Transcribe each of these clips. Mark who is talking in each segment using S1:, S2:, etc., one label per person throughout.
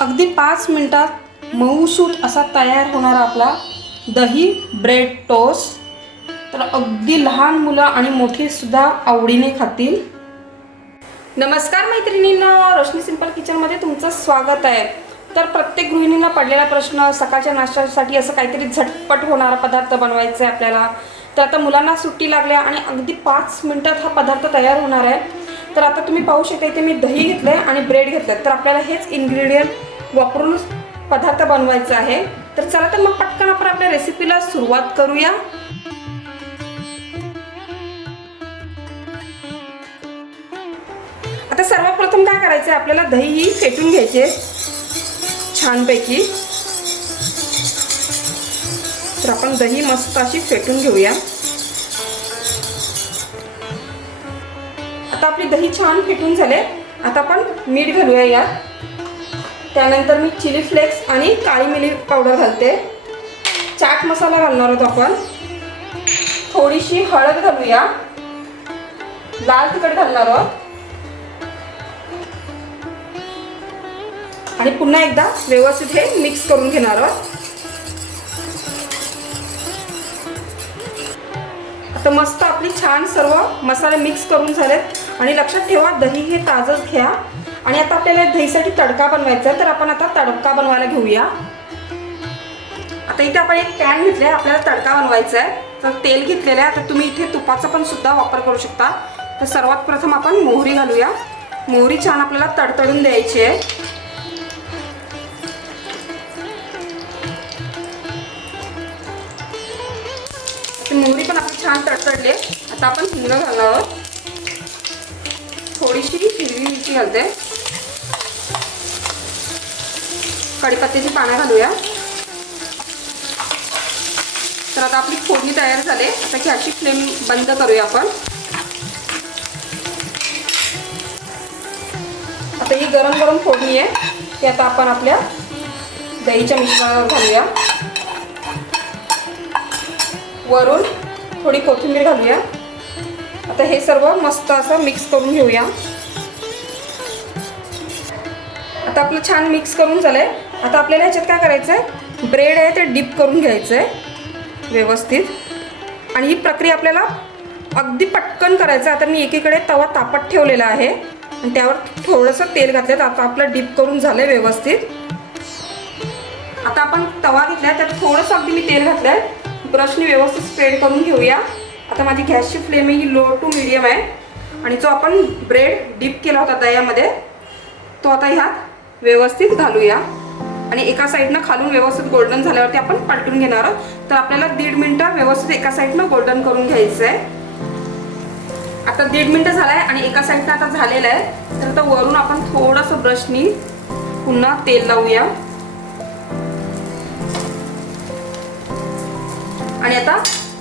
S1: अगदी पाच मिनटात मऊसूत असा तयार होणारा आपला दही ब्रेड टोस्ट तर अगदी लहान मुलं आणि मोठीसुद्धा आवडीने खातील. नमस्कार मैत्रिणींना रोशनी सिंपल किचनमध्ये तुमचं स्वागत आहे. तर प्रत्येक गृहिणींना पडलेला प्रश्न सकाळच्या नाश्त्यासाठी असं काहीतरी झटपट होणारा पदार्थ बनवायचा आहे आपल्याला. तर आता मुलांना सुट्टी लागल्या आणि अगदी पाच मिनटात हा पदार्थ तयार होणार आहे. तर आता तुम्ही पाहू शकता इथे मी दही घेतलं आहे आणि ब्रेड घेतलं आहे तर आपल्याला हेच इन्ग्रेडियंट वापरून पदार्थ बनवायचा आहे. तर चला तर मग पटकन आपण आपल्या रेसिपीला सुरुवात करूया. आता सर्वप्रथम काय करायचं आहे आपल्याला दही ही फेटून घ्यायचे छानपैकी. तर आपण दही मस्त अशी फेटून घेऊया. आता आपली दही छान फेटून झाले. आता आपण मीठ घालूया यात. त्यानंतर मी चिली फ्लेक्स आणि काळी मिरी पावडर घालते. चाट मसाला घालणार आहोत आपण. थोडीशी हळद घालूया. लाल तिखट घालणार आहोत. आणि पुन्हा एकदा व्यवस्थित हे मिक्स करून घेणार आहोत. आता मस्त आपली छान सर्व मसाले मिक्स करून झालेत. आणि लक्षात ठेवा दही हे ताजंच घ्या. आणि आता आपल्याला दहीसाठी तडका बनवायचा आहे तर आपण आता तडका बनवायला घेऊया. आता इथे आपण एक पॅन घेतले आपल्याला तडका बनवायचा आहे. तर तेल घेतलेलं आहे आता तुम्ही इथे तुपाचा पण सुद्धा वापर करू शकता. तर सर्वात प्रथम आपण मोहरी घालूया. मोहरी छान आपल्याला तडतडून द्यायची आहे. मोहरी पण आपण छान तडतडले आता आपण हिंग घालणार आहोत. थोडीशी हिरवी मिरची घालते. कडीपत्त्याची पानं घालूया. तर आता आपली फोडणी तयार झाली. आता गॅसची फ्लेम बंद करूया आपण. आता ही गरम गरम फोडणी आहे. ती आता आपण आपल्या दहीच्या मिश्रणावर घालूया. वरून थोडी कोथिंबीर घालूया. आता हे सर्व मस्त असं मिक्स करून घेऊया. आता आपलं छान मिक्स करून झालं आहे आता आपल्याला ह्याच्यात काय करायचं आहे ब्रेड आहे ते डीप करून घ्यायचं आहे व्यवस्थित. आणि ही प्रक्रिया आपल्याला अगदी पटकन करायचं आता मी एकीकडे तवा तापत ठेवलेला आहे. आणि त्यावर थोडंसं तेल घातलं आता आपलं डीप करून झालं आहे व्यवस्थित. आता आपण तवा घेतला आहे त्यात थोडंसं अगदी मी तेल घातलं आहे ब्रशने व्यवस्थित स्प्रेड करून घेऊया. आता माझी गॅसची फ्लेम ही लो टू मिडियम आहे. आणि जो आपण ब्रेड डीप केला होता दह्यामध्ये तो आता ह्यात व्यवस्थित घालूया. आणि एका साईडनं खालून व्यवस्थित गोल्डन झाल्यावरती आपण पलटून घेणार आहोत. तर आपल्याला दीड मिनटं व्यवस्थित एका साईडनं गोल्डन करून घ्यायचं आहे आता दीड मिनटं झालं आहे आणि एका साईडनं आता झालेलं आहे. तर आता वरून आपण थोडंसं ब्रशनी पुन्हा तेल लावूया. आणि आता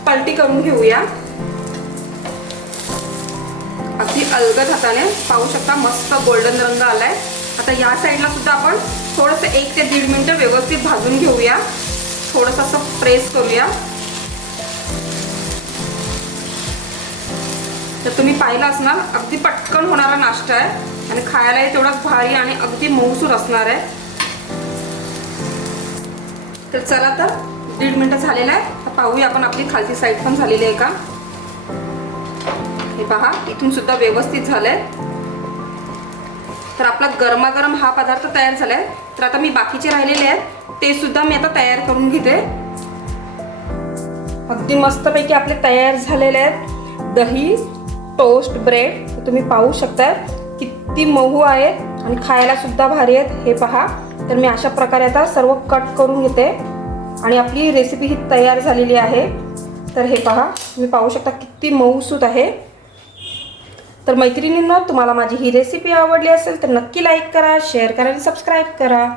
S1: पलटी करून घेऊया. अगदी अलगद हाताने. पाहू शकता मस्त गोल्डन रंग आलाय. आता या साईडला सुद्धा आपण थोडंसं एक ते दीड मिनटं व्यवस्थित भाजून घेऊया. थोडंसं असं प्रेस करूया. तर तुम्ही पाहिलं असणार अगदी पटकन होणारा नाश्ता आहे. आणि खायलाही तेवढाच भारी आणि अगदी मऊसूर असणार आहे. तर चला तर दीड मिनटं झालेलं आहे. तर पाहूया आपण आपली खालची साईड पण झालेली आहे का? हे पहा इथून सुद्धा व्यवस्थित झालंय. तर आपला गरमागरम हा पदार्थ तयार झालाय. तर आता मी बाकीचे राहिलेले आहेत ते सुद्धा मी आता तयार करून घेते. अगदी मस्तपैकी आपले तयार झालेले आहेत. दही टोस्ट ब्रेड तुम्ही पाहू शकता किती मऊ आहेत आणि खायला सुद्धा भारी आहेत हे पहा. तर मी अशा प्रकारे आता सर्व कट करून घेते. आणि आपली रेसिपी ही तयार झालेली आहे. तर हे पहा तुम्ही पाहू शकता किती मऊसूत आहे. तर मैत्रिणींना तुम्हाला माझी ही रेसिपी आवडली असेल तर नक्की लाईक करा शेअर करा आणि सबस्क्राईब करा.